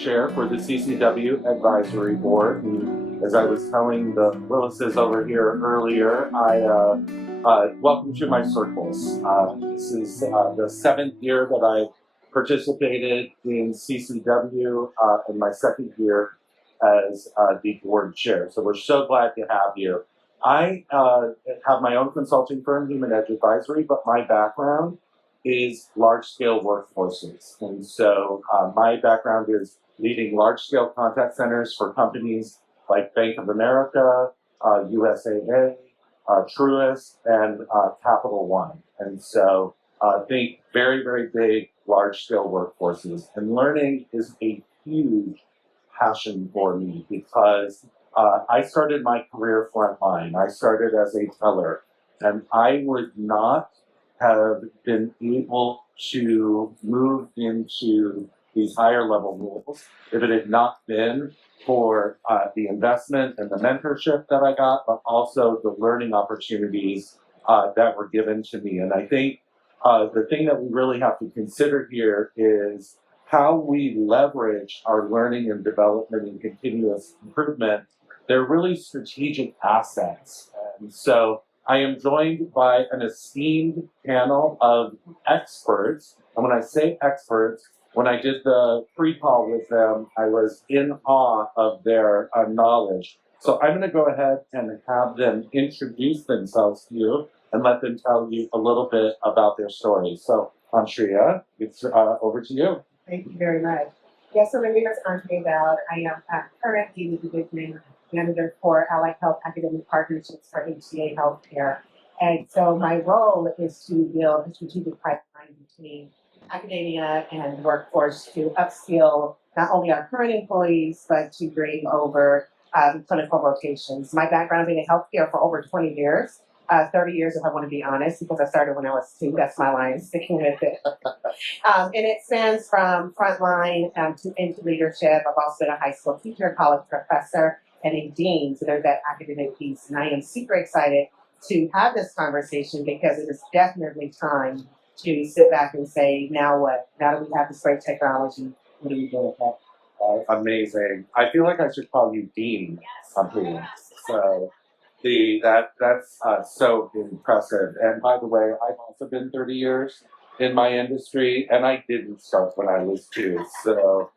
chair for the CCW Advisory Board. And as I was telling the Willises over here earlier, welcome to my circles. This is the 7th year that I participated in CCW and my 2nd year as the board chair. So we're so glad to have you. I have my own consulting firm, Human Edge Advisory, but my background is large-scale workforces. And so my background is leading large-scale contact centers for companies like Bank of America, USAA, Truist, and Capital One. And so think very, very big, large-scale workforces. And learning is a huge passion for me because I started my career frontline. I started as a teller, and I would not have been able to move into these higher level roles if it had not been for the investment and the mentorship that I got, but also the learning opportunities that were given to me. And I think the thing that we really have to consider here is how we leverage our learning and development and continuous improvement. They're really strategic assets. And so I am joined by an esteemed panel of experts. And when I say experts, when I did the pre-call with them, I was in awe of their knowledge. So I'm going to go ahead and have them introduce themselves to you and let them tell you a little bit about their stories. So, Andrea, it's over to you. Thank you very much. Yes, so my name is enablled. I am currently the division manager for Allied Health Academic Partnerships for HCA Healthcare. And so my role is to build a strategic pipeline between academia and workforce to upskill not only our current employees, but to bring over clinical rotations. My background is in healthcare for over 20 years. 30 years, if I want to be honest, because I started when I was 2. That's my line, sticking with it. And it spans from frontline to into leadership. I've also been a high school teacher, college professor, and a dean. So there's that academic piece. And I am super excited to have this conversation because it is definitely time to sit back and say, now what? Now that we have this great technology, what do we do with it? Amazing. I feel like I should call you Dean. So that's so impressive. And by the way, I've also been 30 years in my industry, and I didn't start when I was 2. So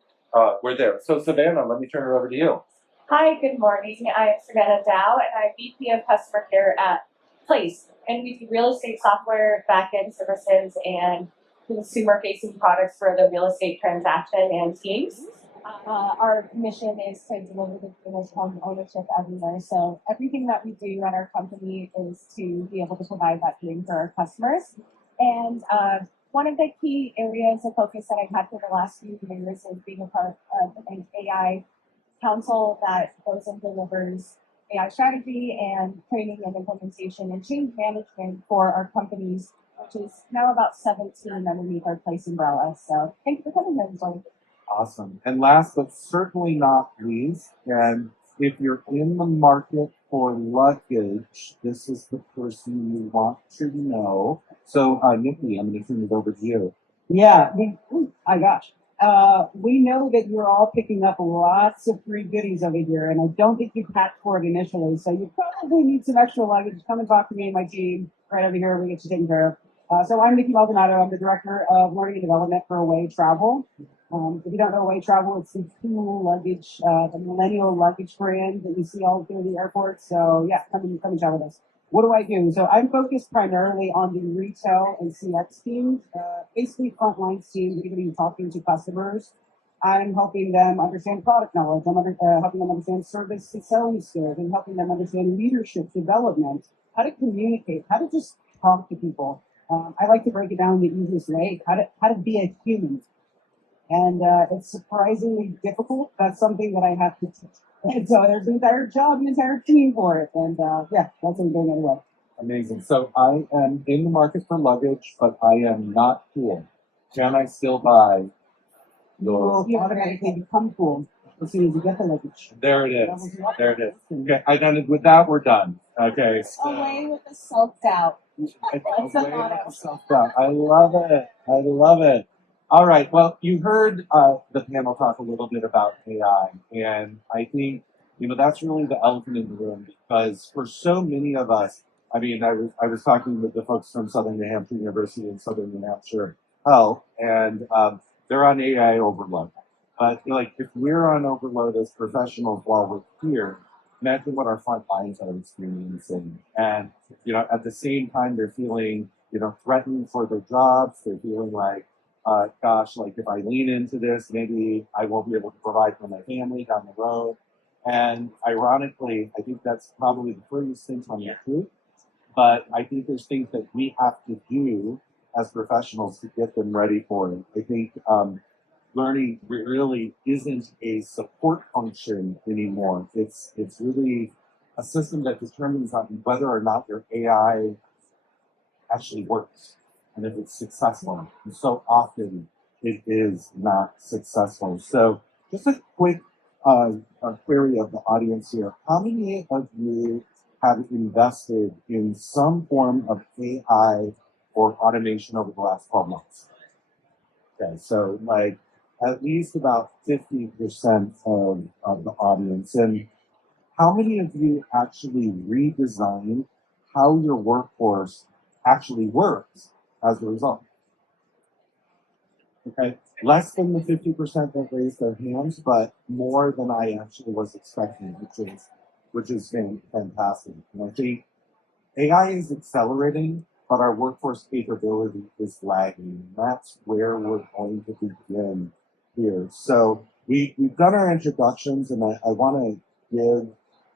we're there. So Savannah, let me turn it over to you. Hi, good morning. I'm Savannah Dow, and I'm VP of Customer Care at Place. And we do real estate software, back-end services, and consumer-facing products for the real estate transaction and teams. Our mission is to deliver the greatest home ownership everywhere. So everything that we do at our company is to be able to provide that dream for our customers. And one of the key areas of focus that I've had for the last few years is being a part of an AI council that goes and delivers AI strategy and training and implementation and change management for our companies, which is now about 17 underneath our Place umbrella. So thank you for coming, everybody. Awesome. And last but certainly not least, and if you're in the market for luggage, this is the person you want to know. So, Nikki, I'm going to turn it over to you. Yeah, we know that you're all picking up lots of free goodies over here, and I don't think you packed for it initially, so you probably need some extra luggage. Come and talk to me and my team right over here. We get you taken care of. So I'm Nikki Maldonado. I'm the Director of Learning and Development for Away Travel. If you don't know Away Travel, it's the cool luggage, the millennial luggage brand that you see all through the airport. So yeah, come and chat with us. What do I do? So I'm focused primarily on the retail and CX teams, basically frontline teams that are going to be talking to customers. I'm helping them understand product knowledge. I'm helping them understand service and selling skills, and helping them understand leadership development, how to communicate, how to just talk to people. I like to break it down the easiest way, how to be a human. And it's surprisingly difficult. That's something that I have to teach. And so there's an entire job, an entire team for it. And yeah, that's what I'm doing anyway. Amazing. So I am in the market for luggage, but I am not cool. Can I still buy Well, you automatically become cool as soon as you get the luggage. There it is. There it is. Okay, I done it. With that, we're done. Okay. So, Away with the self-doubt. Away with the self-doubt. I love it. I love it. All right. Well, you heard the panel talk a little bit about AI, and I think that's really the elephant in the room because for so many of us, I mean, I was talking with the folks from Southern New Hampshire University and Southern New Hampshire Health, and they're on AI overload. But like, if we're on overload as professionals while we're here, imagine what our front lines are experiencing, and at the same time, they're feeling threatened for their jobs. They're feeling like gosh, like if I lean into this, maybe I won't be able to provide for my family down the road. And ironically, I think that's probably the furthest thing from the truth. But I think there's things that we have to do as professionals to get them ready for it. I think learning really isn't a support function anymore. It's really a system that determines whether or not your AI actually works and if it's successful. And so often it is not successful. So just a quick query of the audience here. How many of you have invested in some form of AI or automation over the last 12 months? Okay, so like at least about 50% of the audience. And how many of you actually redesigned how your workforce actually works as a result? Okay, less than the 50% that raised their hands, but more than I actually was expecting, which is fantastic. And I think AI is accelerating, but our workforce capability is lagging. That's where we're going to begin here. So we've done our introductions, and I want to give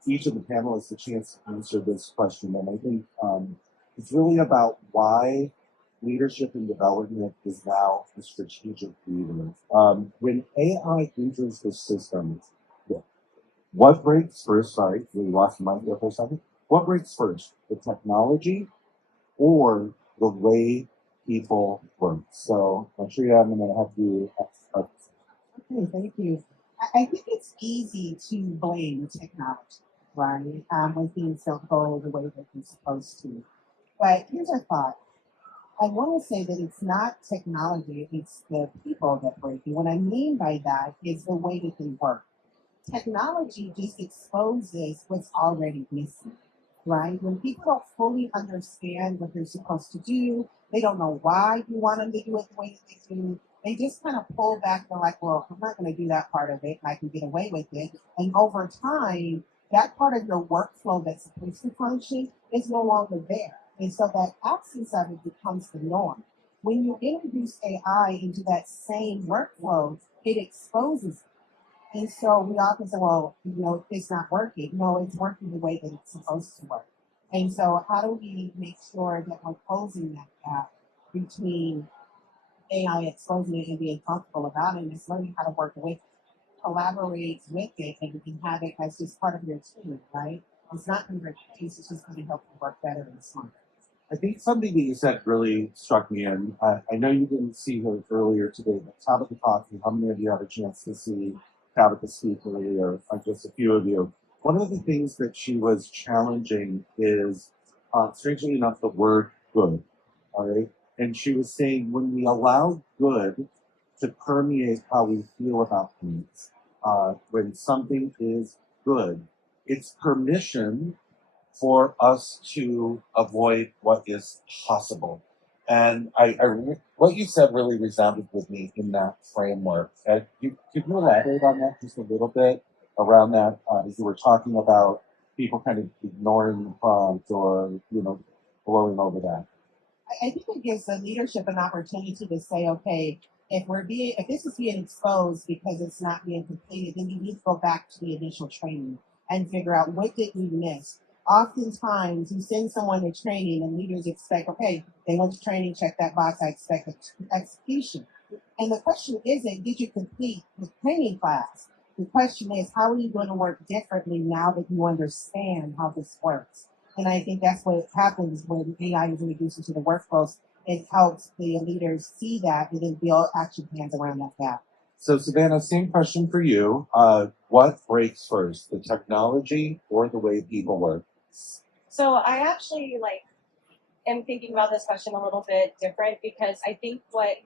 each of the panelists a chance to answer this question. And I think it's really about why leadership and development is now a strategic leader. When AI enters the system, what breaks first? Sorry, we lost my mic there for a second. What breaks first, the technology or the way people work? So, Maria, I'm going to have you. Okay, thank you. I think it's easy to blame technology, right? When things don't go the way that they're supposed to. But here's a thought. I want to say that it's not technology, it's the people that break it. What I mean by that is the way that they work. Technology just exposes what's already missing, right? When people don't fully understand what they're supposed to do, they don't know why you want them to do it the way that they do. They just kind of pull back. They're like, well, I'm not going to do that part of it. I can get away with it. And over time, that part of your workflow that's supposed to function is no longer there. And so that absence of it becomes the norm. When you introduce AI into that same workflow, it exposes it. And so we often say, well, it's not working. No, it's working the way that it's supposed to work. And so how do we make sure that we're closing that gap between AI exposing it and being comfortable about it and just learning how to work with it, collaborate with it, and you can have it as just part of your team, right? It's not going to replace, it's just going to help you work better and smarter. I think something that you said really struck me in. I know you didn't see her earlier today, but Tabitha Coffey, how many of you had a chance to see Tabitha speak earlier? Just a few of you. One of the things that she was challenging is, strangely enough, the word good. All right. And she was saying when we allow good to permeate how we feel about things, when something is good, it's permission for us to avoid what is possible. And what you said really resounded with me in that framework. And could you elaborate on that just a little bit around that? As you were talking about people kind of ignoring the prompt or, blowing over that. I think it gives the leadership an opportunity to say, okay, if this is being exposed because it's not being completed, then you need to go back to the initial training and figure out what did we miss. Oftentimes, you send someone to training and leaders expect, okay, they went to training, check that box, I expect execution. And the question isn't, did you complete the training class? The question is, how are you going to work differently now that you understand how this works? And I think that's what happens when AI is introduced into the workflows. It helps the leaders see that and then build action plans around that gap. So, Savannah, same question for you. What breaks first, the technology or the way people work? So I actually am thinking about this question a little bit different because I think what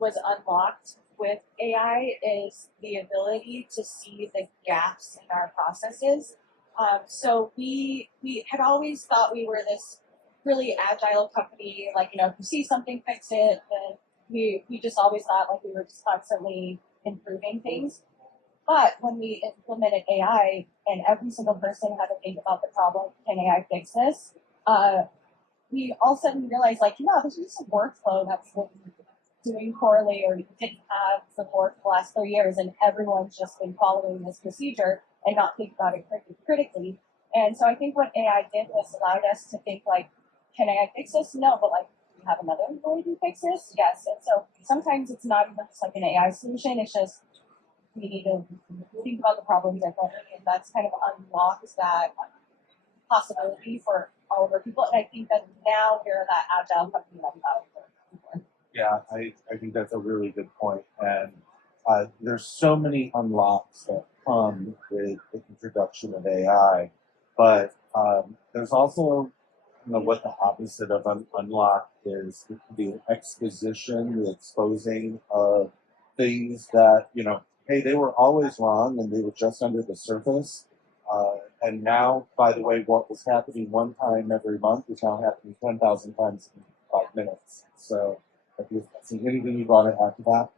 was unlocked with AI is the ability to see the gaps in our processes. So we had always thought we were this really agile company, like, if you see something, fix it. And we just always thought like we were just constantly improving things. But when we implemented AI and every single person had to think about the problem, can AI fix this? We all of a sudden realized, like, this is just a workflow that's been doing poorly or didn't have support for the last 3 years, and everyone's just been following this procedure and not think about it critically. And so I think what AI did was allowed us to think, like, can AI fix this? No, but like, do we have another way to fix this? Yes. And so sometimes it's not even just like an AI solution, it's just we need to think about the problem differently, and that's kind of unlocks that possibility for all of our people. And I think that now we're that agile company that we thought we were before. Yeah, I think that's a really good point. And there's so many unlocks that come with the introduction of AI, but there's also, what the opposite of unlock is the exposition, the exposing of things that, hey, they were always wrong and they were just under the surface. And now, by the way, what was happening one time every month is now happening 10,000 times in 5 minutes. So, if you see anything you want to add to that?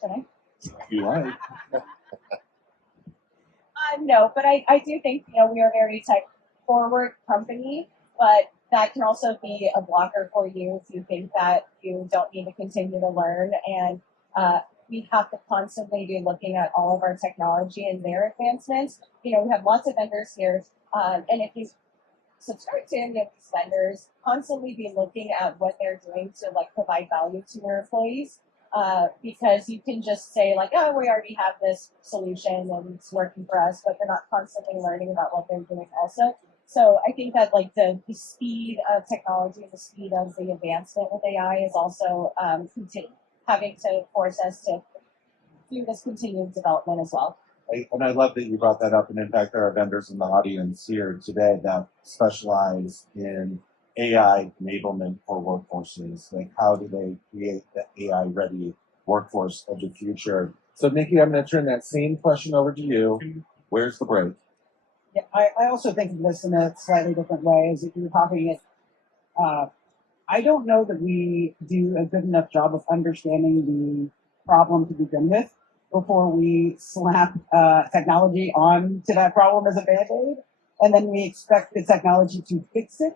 Should I? You like? No, but I do think, we are a very tech forward company, but that can also be a blocker for you if you think that you don't need to continue to learn. And we have to constantly be looking at all of our technology and their advancements. We have lots of vendors here, and if you subscribe to any of these vendors, constantly be looking at what they're doing to like provide value to your employees. Because you can just say like, oh, we already have this solution and it's working for us, but they're not constantly learning about what they're doing also. So I think that like the speed of technology and the speed of the advancement with AI is also having to force us to do this continued development as well. And I love that you brought that up. And in fact, there are vendors in the audience here today that specialize in AI enablement for workforces. Like, how do they create the AI ready workforce of the future? So, Nikki, I'm going to turn that same question over to you. Where's the break? Yeah, I also think of this in a slightly different way. As if you were talking it, I don't know that we do a good enough job of understanding the problem to begin with before we slap technology onto that problem as a band-aid, and then we expect the technology to fix it,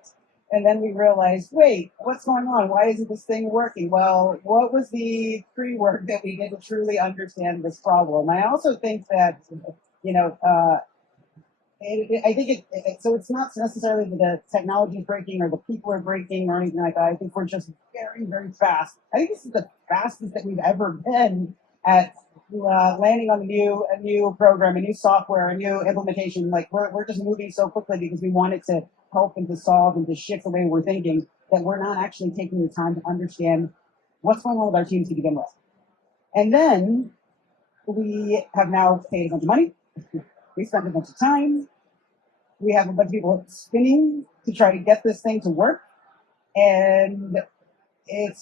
and then we realize, wait, what's going on? Why isn't this thing working? Well, what was the pre-work that we did to truly understand this problem? I also think that, I think so it's not necessarily that the technology is breaking or the people are breaking or anything like that. I think we're just very, very fast. I think this is the fastest that we've ever been at landing on a new program, a new software, a new implementation. Like we're just moving so quickly because we want it to help and to solve and to shift the way we're thinking, that we're not actually taking the time to understand what's going on with our teams to begin with. And then we have now paid a bunch of money. We spent a bunch of time. We have a bunch of people spinning to try to get this thing to work. And it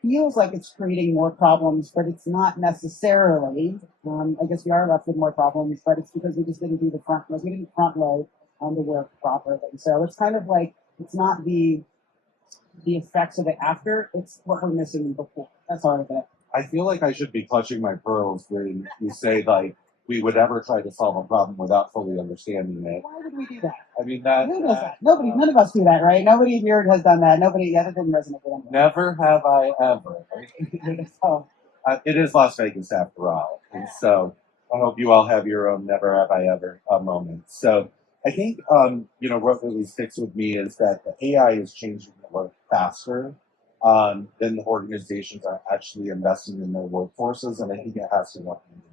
feels like it's creating more problems, but it's not necessarily. I guess we are left with more problems, but it's because we just didn't do we didn't front load on the work properly. So it's kind of like, it's not the effects of it after, it's what we're missing before. That's all of it. I feel like I should be clutching my pearls when you say, like, we would ever try to solve a problem without fully understanding it. Why would we do that? I mean, Who does that? Nobody, none of us do that, right? Nobody here has done that. Nobody, that didn't resonate with them. Never have I ever. So, it is Las Vegas after all. And so I hope you all have your own never have I ever moment. So I think, what really sticks with me is that the AI is changing the work faster than the organizations are actually investing in their workforces. And I think it has to work hand in hand.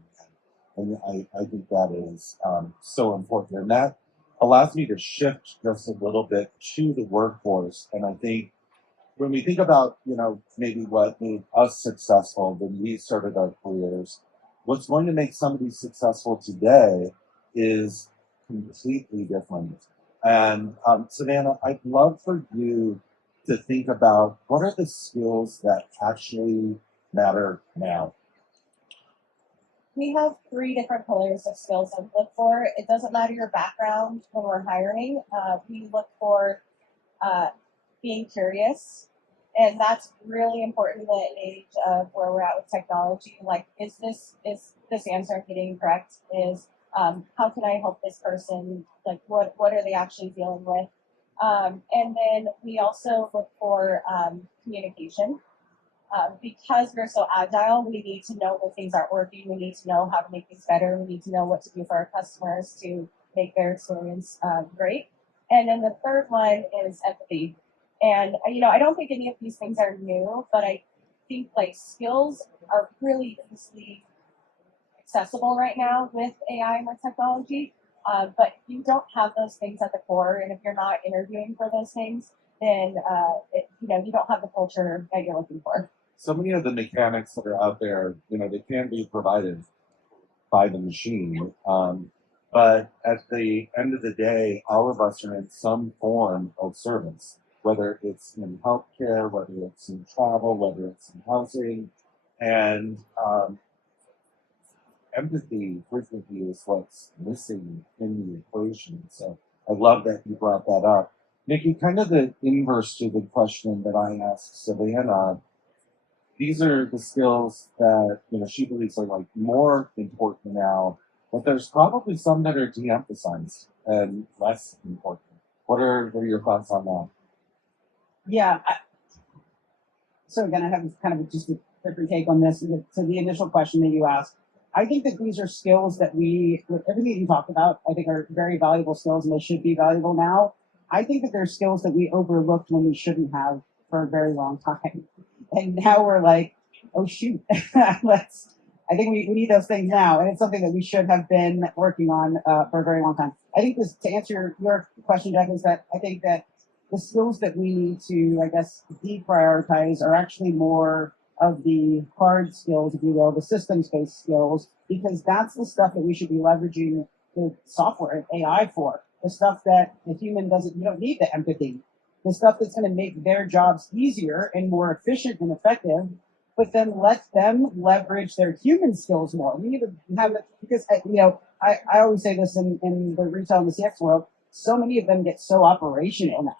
And I think that is so important. And that allows me to shift just a little bit to the workforce. And I think when we think about, maybe what made us successful when we started our careers, what's going to make somebody successful today is completely different. And Savannah, I'd love for you to think about what are the skills that actually matter now. We have three different pillars of skills that we look for. It doesn't matter your background when we're hiring. We look for being curious, and that's really important in the age of where we're at with technology. Like, is this answer I'm getting correct? Is how can I help this person? Like, what are they actually dealing with? And then we also look for communication. Because we're so agile, we need to know when things aren't working. We need to know how to make things better. We need to know what to do for our customers to make their experience great. And then the third one is empathy. And I don't think any of these things are new, but I think like skills are really easily accessible right now with AI and with technology. But you don't have those things at the core, and if you're not interviewing for those things, then you don't have the culture that you're looking for. So many of the mechanics that are out there, they can be provided by the machine. But at the end of the day, all of us are in some form of service, whether it's in healthcare, whether it's in travel, whether it's in housing. And empathy frequently is what's missing in the equation. So I love that you brought that up. Nikki, kind of the inverse to the question that I asked Savannah, these are the skills that she believes are like more important now, but there's probably some that are de-emphasized and less important. What are your thoughts on that? Yeah. So again, I have kind of just a different take on this. To the initial question that you asked, I think that these are skills that with everything you talked about, I think are very valuable skills, and they should be valuable now. I think that they're skills that we overlooked when we shouldn't have for a very long time. And now we're like, oh shoot, I think we need those things now. And it's something that we should have been working on for a very long time. I think to answer your question, Jack, is that I think that the skills that we need to, I guess, deprioritize are actually more of the hard skills, if you will, the systems-based skills, because that's the stuff that we should be leveraging the software and AI for. The stuff that a human doesn't, you don't need the empathy. The stuff that's going to make their jobs easier and more efficient and effective, but then let them leverage their human skills more. We need to have it, because, I always say this in the retail and the CX world, so many of them get so operational now.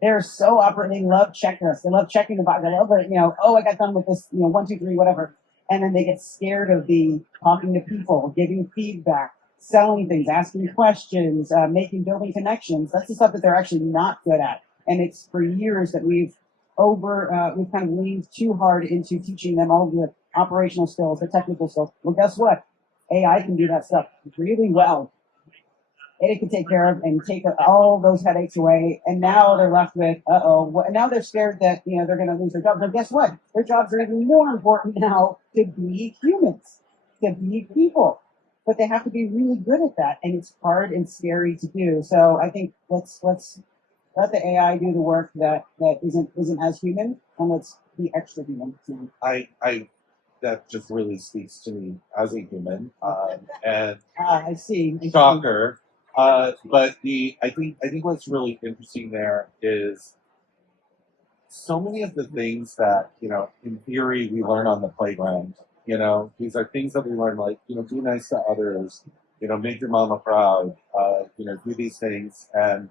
They're so operating. They love checklists. They love checking the box. They love it. I got done with this. 1, 2, 3, whatever. And then they get scared of the talking to people, giving feedback, selling things, asking questions, building connections. That's the stuff that they're actually not good at. And it's for years that we've kind of leaned too hard into teaching them all the operational skills, the technical skills. Well, guess what? AI can do that stuff really well. And it can take care of and take all those headaches away. And now they're left with, now they're scared that, they're going to lose their jobs. But guess what? Their jobs are even more important now to be humans, to be people. But they have to be really good at that. And it's hard and scary to do. So I think let's let the AI do the work that isn't as human, and let's be extra human. I that just really speaks to me as a human. And I see. Shocker. But I think what's really interesting there is so many of the things that, in theory we learn on the playground, these are things that we learn, like, be nice to others, make your mama proud, do these things and,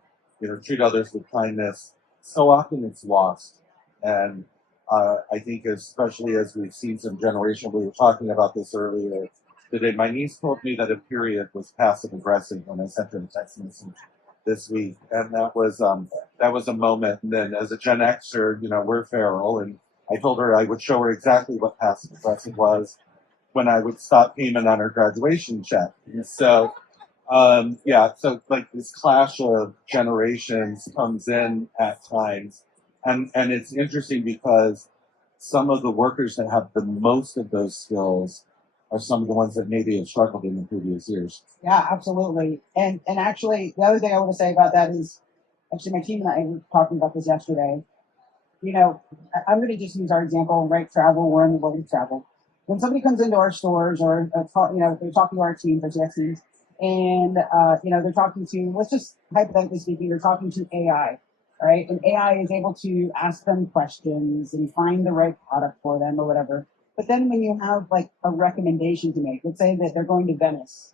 treat others with kindness. So often it's lost. And I think especially as we've seen some generation, we were talking about this earlier today. My niece told me that a period was passive aggressive when I sent her a text message this week, and that was a moment. And then as a Gen Xer, we're feral, and I told her I would show her exactly what passive aggressive was when I would stop payment on her graduation check. And so so like this clash of generations comes in at times, and it's interesting because some of the workers that have the most of those skills are some of the ones that maybe have struggled in the previous years. Yeah, absolutely. And actually, the other thing I want to say about that is, actually, my team and I were talking about this yesterday. I'm going to just use our example, right? Travel. We're in the world of travel. When somebody comes into our stores, or they're talking to our teams, our CX teams, and they're talking to, let's just hypothetically speaking, they're talking to AI. right? And AI is able to ask them questions and find the right product for them or whatever. But then when you have like a recommendation to make, let's say that they're going to Venice,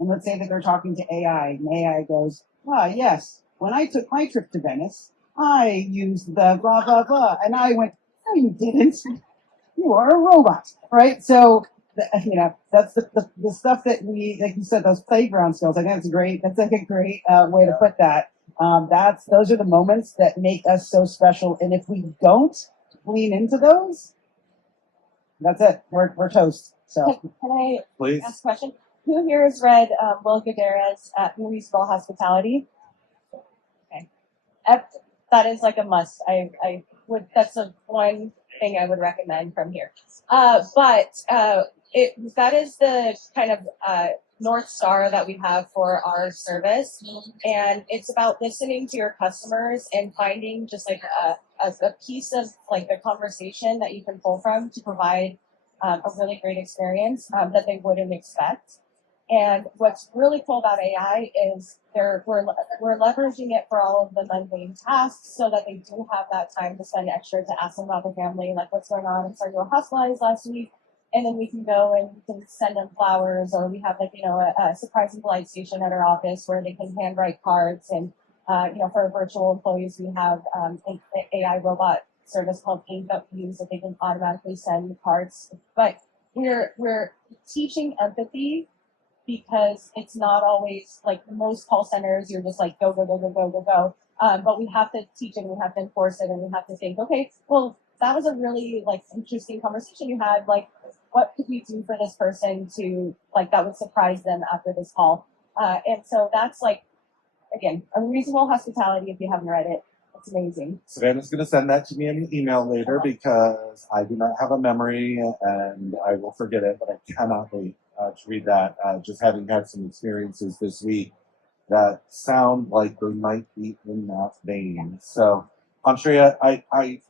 and let's say that they're talking to AI, and AI goes, ah, yes, when I took my trip to Venice, I used the blah, blah, blah. And I went, no, you didn't. You are a robot, right? So, that's the stuff that we, like you said, those playground skills. I think that's like a great way to put that. Those are the moments that make us so special. And if we don't lean into those, that's it. We're toast. So, Can I Please. ask a question? Who here has read Will Guidera's Municipal Hospitality? Okay. That is like a must. I would, that's the one thing I would recommend from here. That is the kind of North Star that we have for our service. And it's about listening to your customers and finding just like a piece of like the conversation that you can pull from to provide a really great experience that they wouldn't expect. And what's really cool about AI is we're leveraging it for all of the mundane tasks so that they do have that time to spend extra to ask them about their family, like what's going on. I'm sorry, you were hospitalized last week. And then we can go and we can send them flowers, or we have like, a surprise and polite station at our office where they can handwrite cards. And, for our virtual employees, we have an AI robot service called Enablled that they can automatically send cards. But we're teaching empathy because it's not always like most call centers, you're just like go, go, go, go, go, go, go. But we have to teach it and we have to enforce it and we have to think, okay, well, that was a really like interesting conversation you had. Like, what could we do for this person to like that would surprise them after this call? And so that's like, again, Unreasonable Hospitality. If you haven't read it, it's amazing. Savannah's going to send that to me in an email later because I do not have a memory and I will forget it, but I cannot wait to read that. Just having had some experiences this week that sound like they might be in that vein. So, Andrea, I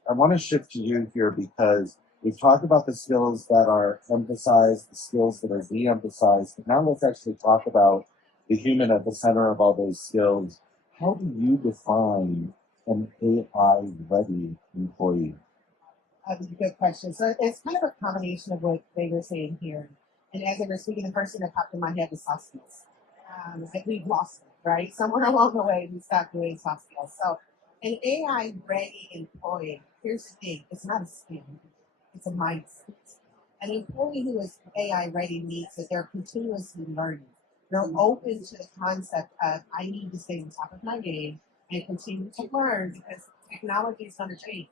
want to shift to you here because we've talked about the skills that are emphasized, the skills that are de-emphasized, but now let's actually talk about the human at the center of all those skills. How do you define an AI-ready employee? That's a good question. So it's kind of a combination of what they were saying here. And as they were speaking, the first thing that popped in my head was soft skills. Like we've lost it, right? Somewhere along the way, we stopped doing soft skills. So an AI-ready employee, here's the thing, it's not a skill, it's a mindset. An employee who is AI-ready means that they're continuously learning. They're open to the concept of, I need to stay on top of my game and continue to learn because technology is going to change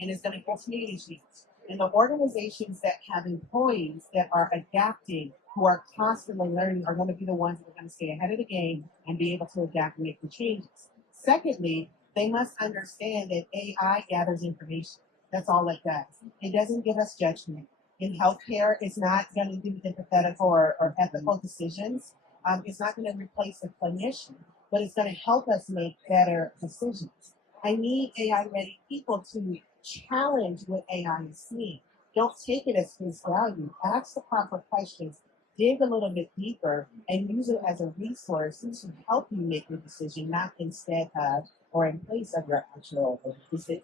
and it's going to continue to change. And the organizations that have employees that are adapting, who are constantly learning, are going to be the ones that are going to stay ahead of the game and be able to adapt and make the changes. Secondly, they must understand that AI gathers information. That's all it does. It doesn't give us judgment. In healthcare, it's not going to do empathetic or ethical decisions. It's not going to replace the clinician, but it's going to help us make better decisions. I need AI-ready people to challenge what AI is seeing. Don't take it as face value. Ask the proper questions. Dig a little bit deeper and use it as a resource to help you make your decision, not instead of or in place of your actual decisions.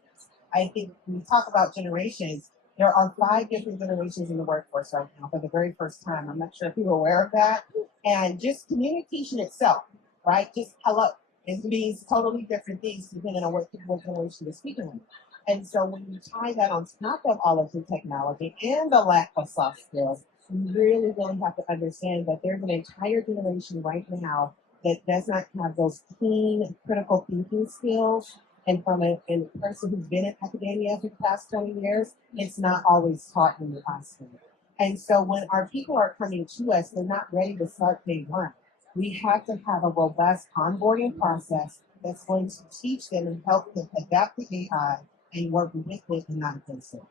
I think when we talk about generations, there are 5 different generations in the workforce right now for the very first time. I'm not sure if you're aware of that. And just communication itself, right? Just hello. It means totally different things depending on what generation you're speaking with. And so when you tie that on top of all of the technology and the lack of soft skills, you really, really have to understand that there's an entire generation right now that does not have those keen critical thinking skills. And from a person who's been in academia for the past 20 years, it's not always taught in the classroom. And so when our people are coming to us, they're not ready to start day one. We have to have a robust onboarding process that's going to teach them and help them adapt to AI and work with it and not against it.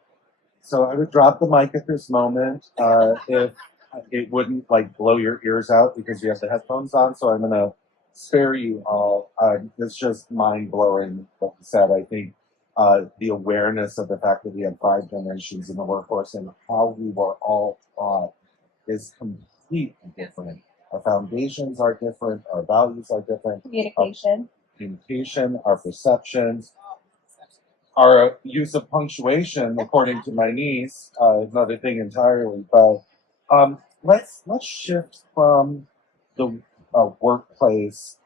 So I would drop the mic at this moment if it wouldn't like blow your ears out because you have the headphones on. So I'm going to spare you all. It's just mind blowing what you said. I think the awareness of the fact that we have 5 generations in the workforce and how we were all taught is completely different. Our foundations are different. Our values are different. Communication. communication, our perceptions, our use of punctuation, according to my niece, another thing entirely. But let's shift from the workplace.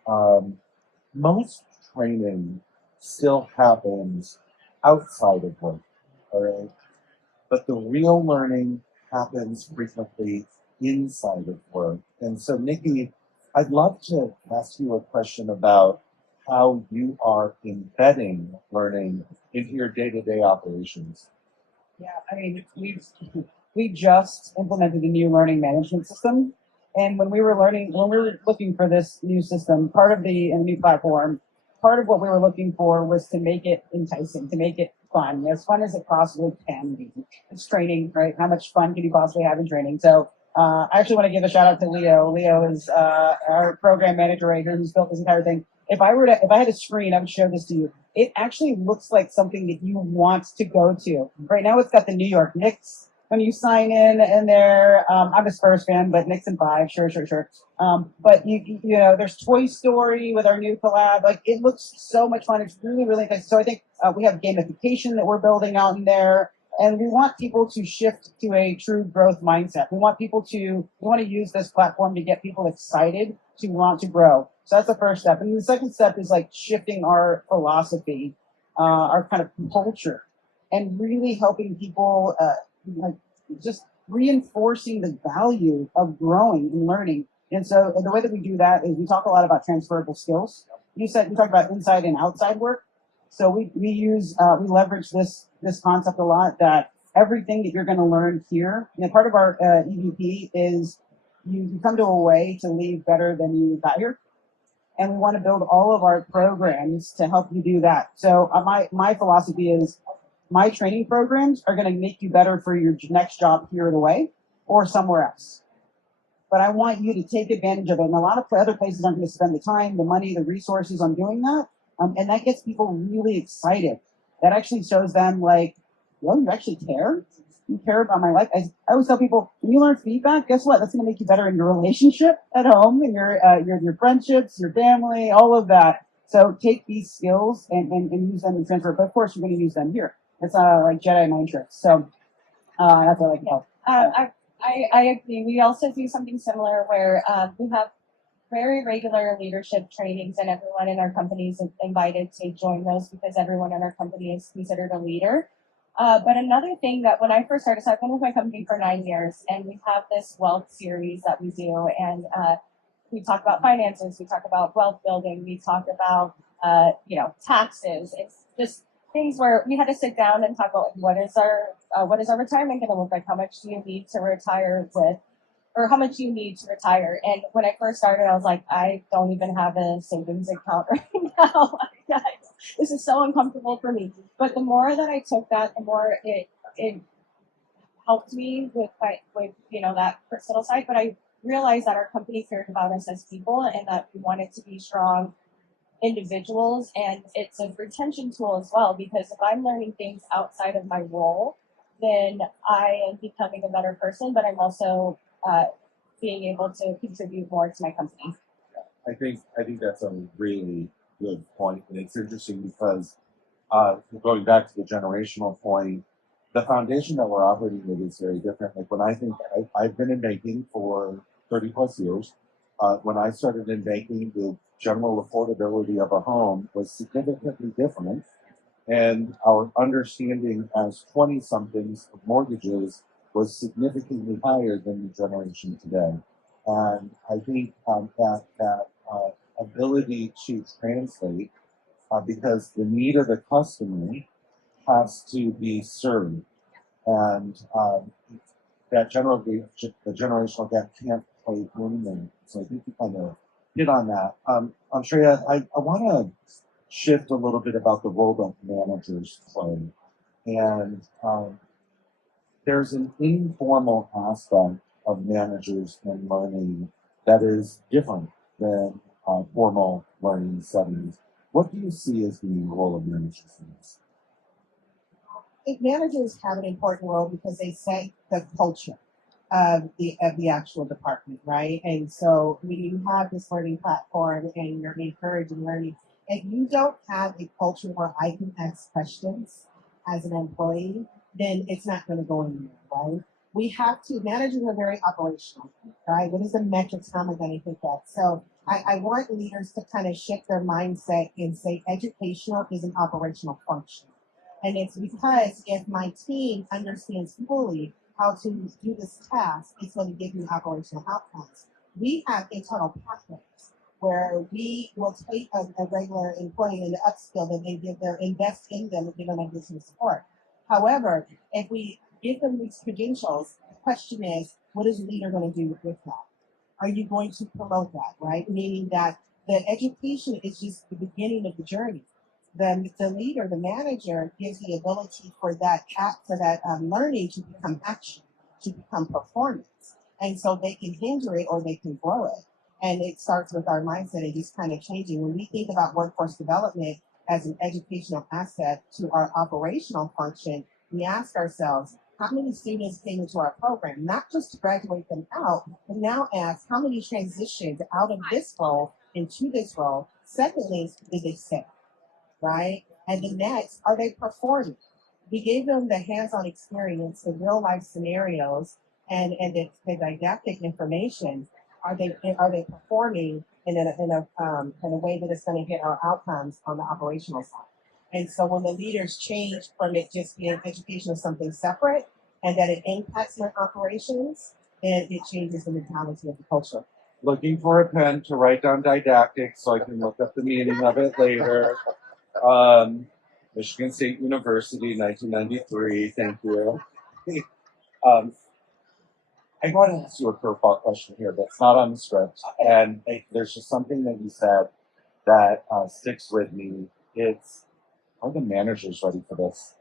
Most training still happens outside of work, all right? But the real learning happens frequently inside of work. And so, Nikki, I'd love to ask you a question about how you are embedding learning into your day-to-day operations. Yeah, I mean, we just implemented a new learning management system, and when we were looking for this new system, part of the and new platform, part of what we were looking for was to make it enticing, to make it fun as it possibly can be. It's training, right? How much fun can you possibly have in training? So. I actually want to give a shout out to Leo. Leo is our program manager right here who's built this entire thing. If I had a screen, I would show this to you. It actually looks like something that you want to go to. Right now it's got the New York Knicks when you sign in there. I'm a Spurs fan, but Knicks in 5, sure. But you know, there's Toy Story with our new collab. Like, it looks so much fun. It's really, really nice. So I think we have gamification that we're building out in there. And we want people to shift to a true growth mindset. We want to use this platform to get people excited to want to grow. So that's the first step. And the second step is like shifting our philosophy, our kind of culture, and really helping people, like just reinforcing the value of growing and learning. And so the way that we do that is we talk a lot about transferable skills. You talked about inside and outside work. So we leverage this concept a lot, that everything that you're going to learn here, part of our EVP is you come to a way to leave better than you got here. And we want to build all of our programs to help you do that. So my philosophy is my training programs are going to make you better for your next job here in a way or somewhere else. But I want you to take advantage of it. And a lot of other places aren't going to spend the time, the money, the resources on doing that. And that gets people really excited. That actually shows them like, well, you actually care? You care about my life? I always tell people, when you learn feedback, guess what? That's going to make you better in your relationship at home, in your friendships, your family, all of that. So take these skills and use them in transfer. But of course, you're going to use them here. It's like Jedi mind tricks. So that's what I can help. I agree. We also do something similar where we have very regular leadership trainings, and everyone in our company is invited to join those because everyone in our company is considered a leader. But another thing that when I first started, so I've been with my company for 9 years, and we have this wealth series that we do, and we talk about finances, we talk about wealth building, we talk about taxes. It's just things where we had to sit down and talk about what is our retirement going to look like? How much do you need to retire with? Or how much you need to retire. And when I first started, I was like, I don't even have a savings account right now. Guys, this is so uncomfortable for me. But the more that I took that, the more it helped me with that personal side. But I realized that our company cared about us as people and that we wanted to be strong individuals. And it's a retention tool as well, because if I'm learning things outside of my role, then I am becoming a better person, but I'm also being able to contribute more to my company. I think that's a really good point, and it's interesting because going back to the generational point, the foundation that we're operating with is very different. Like when I've been in banking for 30 plus years. When I started in banking, the general affordability of a home was significantly different, and our understanding as 20-somethings of mortgages was significantly higher than the generation today. And I think that ability to translate, because the need of the customer has to be served, and the generational gap can't play in there. So I think you kind of hit on that. Shreya, I want to shift a little bit about the role that managers play. And there's an informal aspect of managers in learning that is different than formal learning settings. What do you see as the role of managers in this? Managers have an important role because they set the culture of the actual department, right? And so when you have this learning platform and you're encouraging learning, If you don't have a culture where I can ask questions as an employee, then it's not going to go anywhere, right? We have to, managers are very operational, right? What is the metrics? How am I going to hit that? So I want leaders to kind of shift their mindset and say educational is an operational function. And it's because if my team understands fully how to do this task, it's going to give me operational outcomes. We have internal pathways where we will take a regular employee and upskill them and invest in them and give them additional support. However, if we give them these credentials, the question is, what is the leader going to do with that? Are you going to promote that, right? Meaning that the education is just the beginning of the journey. The leader, the manager, gives the ability for that learning to become action, to become performance, and so they can hinder it or they can grow it. And it starts with our mindset and just kind of changing. When we think about workforce development as an educational asset to our operational function, we ask ourselves, how many students came into our program, not just to graduate them out, but now ask how many transitioned out of this role into this role. Secondly, did they stay, right? And the next, are they performing? We gave them the hands-on experience, the real-life scenarios, and the didactic information. Are they performing in a way that is going to hit our outcomes on the operational side? And so when the leaders change from it just being education as something separate and that it impacts my operations, then it changes the mentality of the culture. Looking for a pen to write down didactic so I can look up the meaning of it later. Michigan State University, 1993. Thank you. I want to ask you a curveball question here that's not on the script, and there's just something that you said that sticks with me. Are the managers ready for this?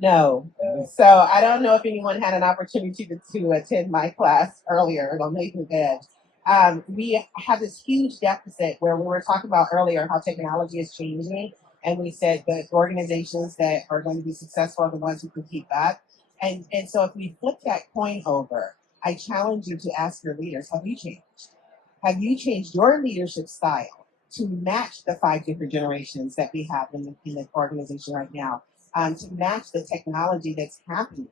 No. So I don't know if anyone had an opportunity to attend my class earlier on Making Edge. We have this huge deficit where we were talking about earlier how technology is changing, and we said the organizations that are going to be successful are the ones who can keep up. And so if we flip that coin over, I challenge you to ask your leaders, have you changed? Have you changed your leadership style to match the 5 different generations that we have in the organization right now? To match the technology that's happening.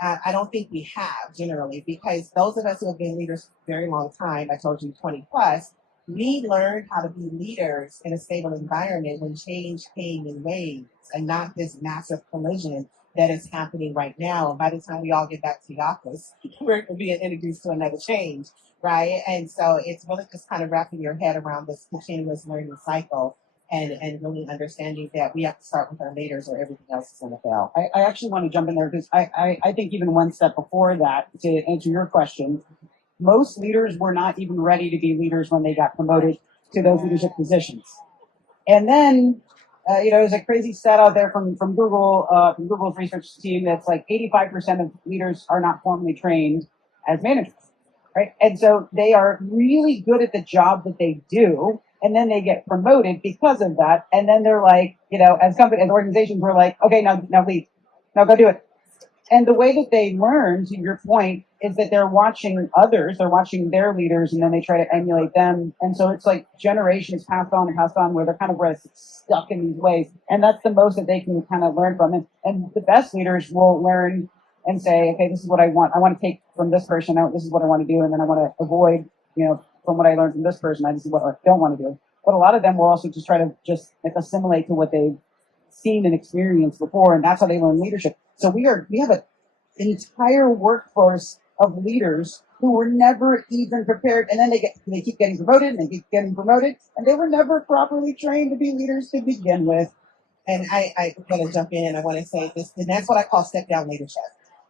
I don't think we have generally, because those of us who have been leaders for a very long time, I told you 20 plus, we learned how to be leaders in a stable environment when change came in waves and not this massive collision that is happening right now. And by the time we all get back to the office, we're being introduced to another change, right? And so it's really just kind of wrapping your head around this continuous learning cycle and really understanding that we have to start with our leaders or everything else is going to fail. I actually want to jump in there because I think even one step before that, to answer your question, most leaders were not even ready to be leaders when they got promoted to those leadership positions. And then, there's a crazy stat out there from Google, from Google's research team that's like 85% of leaders are not formally trained as managers, right? And so they are really good at the job that they do, and then they get promoted because of that. And then they're like, as organizations, we're like, okay, now leave, now go do it. And the way that they learn, to your point, is that they're watching others, they're watching their leaders, and then they try to emulate them. And so it's like generations passed on, where they're kind of stuck in these ways. And that's the most that they can kind of learn from. And the best leaders will learn and say, okay, this is what I want. I want to take from this person. This is what I want to do. And then I want to avoid, from what I learned from this person, this is what I don't want to do. But a lot of them will also just try to assimilate to what they've seen and experienced before. And that's how they learn leadership. So we have an entire workforce of leaders who were never even prepared, and then they keep getting promoted, and they keep getting promoted, and they were never properly trained to be leaders to begin with. And I want to jump in and I want to say this, and that's what I call step down leadership.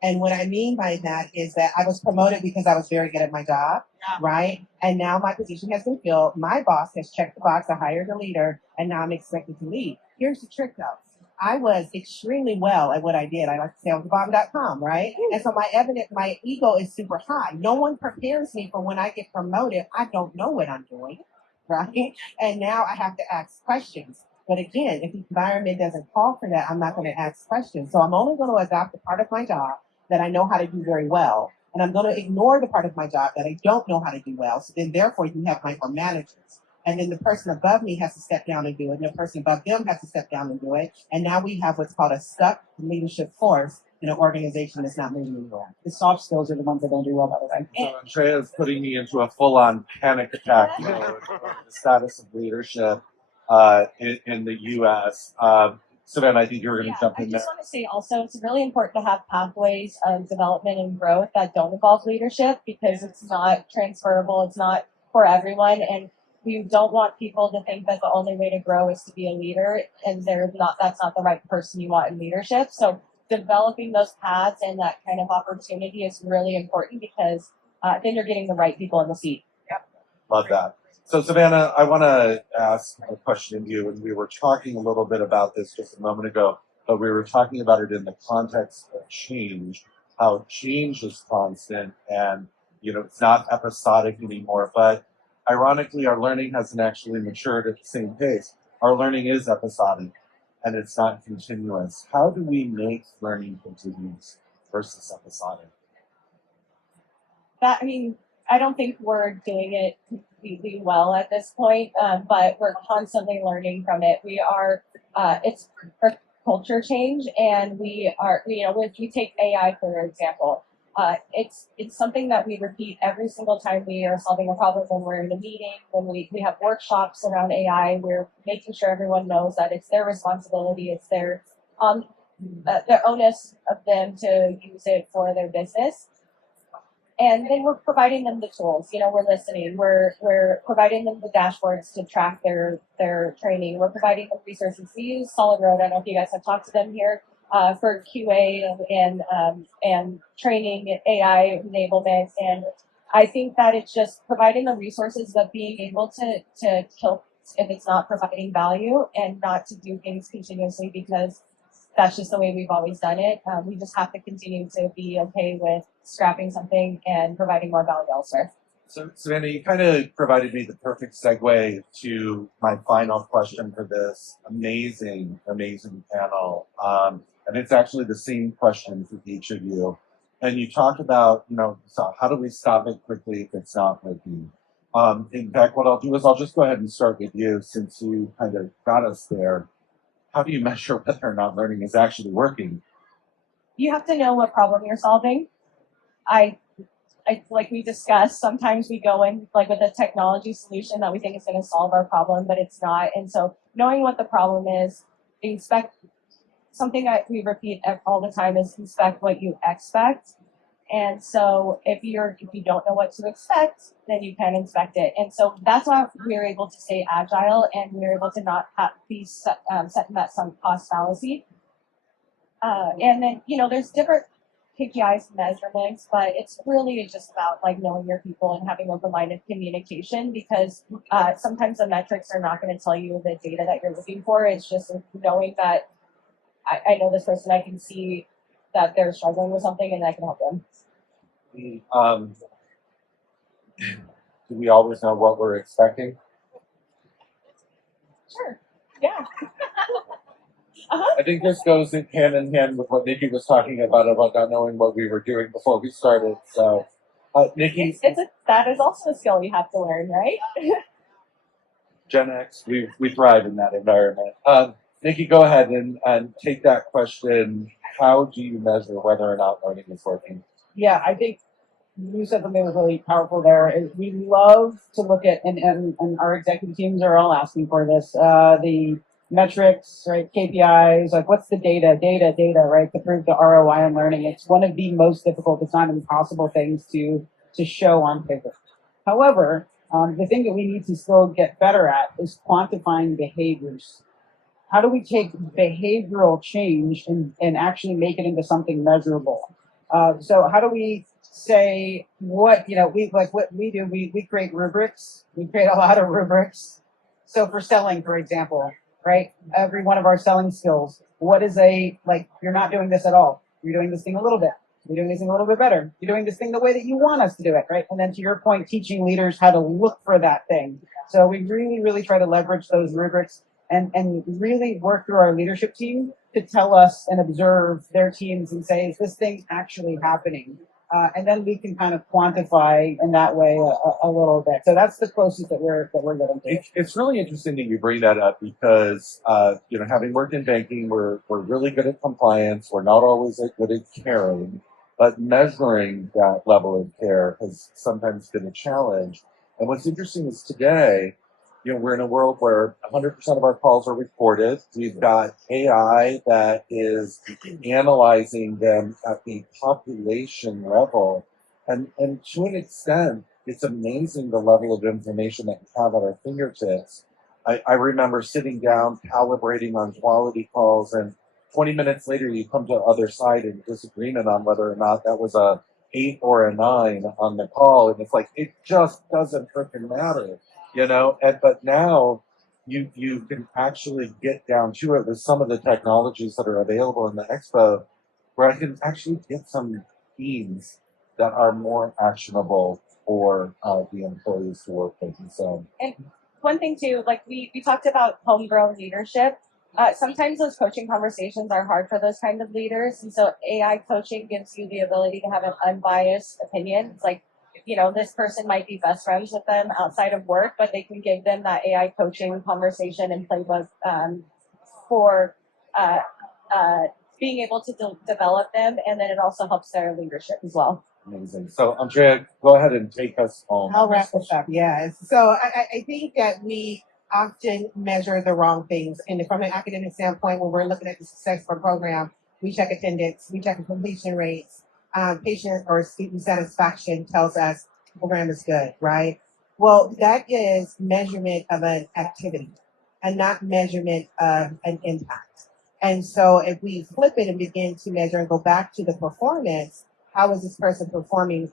And what I mean by that is that I was promoted because I was very good at my job, right? And now my position has been filled. My boss has checked the box. I hired a leader, and now I'm expected to lead. Here's the trick, though. I was extremely well at what I did. I like to say I was bomb.com, right? And so my ego is super high. No one prepares me for when I get promoted. I don't know what I'm doing, right? And now I have to ask questions. But again, if the environment doesn't call for that, I'm not going to ask questions. So I'm only going to adopt the part of my job that I know how to do very well. And I'm going to ignore the part of my job that I don't know how to do well. So then therefore you have micromanagers. and then the person above me has to step down and do it, and the person above them has to step down and do it. And now we have what's called a stuck leadership force in an organization that's not moving anywhere. The soft skills are the ones that don't do well, by the way. So Andrea is putting me into a full-on panic attack mode over the status of leadership in the U.S. Savannah, I think you were going to jump I in there. just want to say also, it's really important to have pathways of development and growth that don't involve leadership because it's not transferable, it's not for everyone, and we don't want people to think that the only way to grow is to be a leader, and that's not the right person you want in leadership. So developing those paths and that kind of opportunity is really important because then you're getting the right people in the seat. Love that. So Savannah, I want to ask a question of you, and we were talking a little bit about this just a moment ago, but we were talking about it in the context of change, how change is constant and, it's not episodic anymore, but ironically, our learning hasn't actually matured at the same pace. Our learning is episodic and it's not continuous. How do we make learning continuous versus episodic? I don't think we're doing it completely well at this point, but we're constantly learning from it. It's a culture change, and if you take AI for example, it's something that we repeat every single time we are solving a problem. When we're in a meeting, when we have workshops around AI, we're making sure everyone knows that it's their responsibility, it's their onus of them to use it for their business. And then we're providing them the tools. We're listening. We're providing them the dashboards to track their training. We're providing them resources. We use Solid Road. I don't know if you guys have talked to them here for QA and training, AI enablement. And I think that it's just providing the resources, but being able to kill if it's not providing value and not to do things continuously because that's just the way we've always done it. We just have to continue to be okay with scrapping something and providing more value elsewhere. So, Savannah, you kind of provided me the perfect segue to my final question for this amazing, amazing panel. And it's actually the same question for each of you. And you talked about, so how do we stop it quickly if it's not working? In fact, what I'll do is I'll just go ahead and start with you since you kind of got us there. How do you measure whether or not learning is actually working? You have to know what problem you're solving. I like we discussed, sometimes we go in with a technology solution that we think is going to solve our problem, but it's not. And so knowing what the problem is, something that we repeat all the time is inspect what you expect. And so if you don't know what to expect, then you can inspect it. And so that's why we're able to stay agile and we're able to not be set in that sunk cost fallacy. And then, there's different KPIs and measurements, but it's really just about knowing your people and having open-minded communication because sometimes the metrics are not going to tell you the data that you're looking for. It's just knowing that I know this person, I can see that they're struggling with something and I can help them. Do we always know what we're expecting? Sure. Yeah. I think this goes hand in hand with what Nikki was talking about not knowing what we were doing before we started. So, Nikki, that is also a skill you have to learn, right? Gen X, we thrive in that environment. Nikki, go ahead and take that question. How do you measure whether or not learning is working? Yeah, I think you said something that was really powerful there. We love to look at, and our executive teams are all asking for this, the metrics, right? KPIs, what's the data, right? To prove the ROI on learning. It's one of the most difficult, if not impossible things to show on paper. However, the thing that we need to still get better at is quantifying behaviors. How do we take behavioral change and actually make it into something measurable? So how do we say what we do? We create rubrics. We create a lot of rubrics. So for selling, for example, right? Every one of our selling skills. What is you're not doing this at all. You're doing this thing a little bit. You're doing this thing a little bit better. You're doing this thing the way that you want us to do it, right? And then to your point, teaching leaders how to look for that thing. So we really, really try to leverage those rubrics and really work through our leadership team to tell us and observe their teams and say, is this thing actually happening? and then we can kind of quantify in that way a little bit. So that's the closest that we're getting to. It's really interesting that you bring that up because, having worked in banking, we're really good at compliance. We're not always good at caring, but measuring that level of care has sometimes been a challenge. And what's interesting is today, we're in a world where 100% of our calls are recorded. We've got AI that is analyzing them at the population level. And to an extent, it's amazing the level of information that we have at our fingertips. I remember sitting down, calibrating on quality calls, and 20 minutes later, you come to the other side in disagreement on whether or not that was a 8 or a 9 on the call. And it's like, it just doesn't freaking matter, but now you can actually get down to it with some of the technologies that are available in the expo, where I can actually get some themes that are more actionable for the employees who work with. And so, And one thing too, like we talked about homegrown leadership. Sometimes those coaching conversations are hard for those kind of leaders, and so AI coaching gives you the ability to have an unbiased opinion. It's like, this person might be best friends with them outside of work, but they can give them that AI coaching conversation and playbook for being able to develop them, and then it also helps their leadership as well. amazing. So, Andrea, go ahead and take us home. I'll wrap this up. Yes. So I think that we often measure the wrong things. And from an academic standpoint, when we're looking at the success for a program, we check attendance, we check completion rates, patient or student satisfaction tells us the program is good, right? Well, that is measurement of an activity and not measurement of an impact. And so if we flip it and begin to measure and go back to the performance, how is this person performing?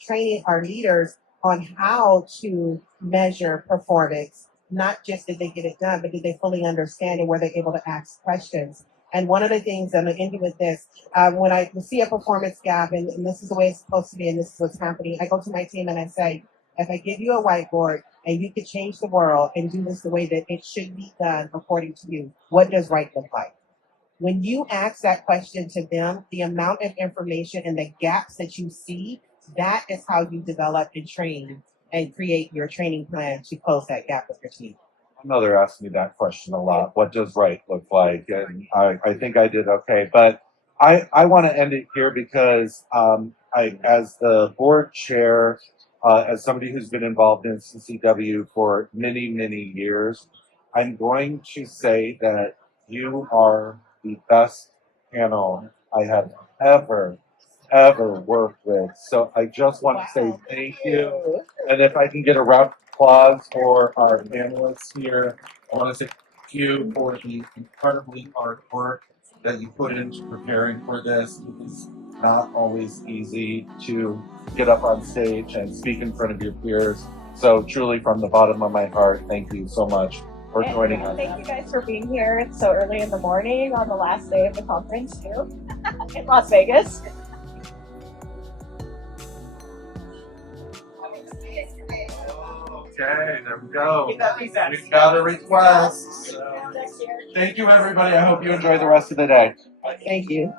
Training our leaders on how to measure performance, not just did they get it done, but did they fully understand and were they able to ask questions? And one of the things, I'm going to end with this, when I see a performance gap, and this is the way it's supposed to be, and this is what's happening, I go to my team and I say, if I give you a whiteboard and you could change the world and do this the way that it should be done according to you, what does right look like? When you ask that question to them, the amount of information and the gaps that you see, that is how you develop and train and create your training plan to close that gap with your team. I know they're asking me that question a lot. What does right look like? And I think I did okay. But I want to end it here because as the board chair, as somebody who's been involved in CCW for many, many years, I'm going to say that you are the best panel I have ever worked with. So I just want to say thank you. And if I can get a round of applause for our panelists here, I want to say thank you for the incredibly hard work that you put into preparing for this. It is not always easy to get up on stage and speak in front of your peers. So truly from the bottom of my heart, thank you so much for joining us. Thank you guys for being here so early in the morning on the last day of the conference too, in Las Vegas. Okay, there we go. We've got a request. So, thank you, everybody. I hope you enjoy the rest of the day. Thank you.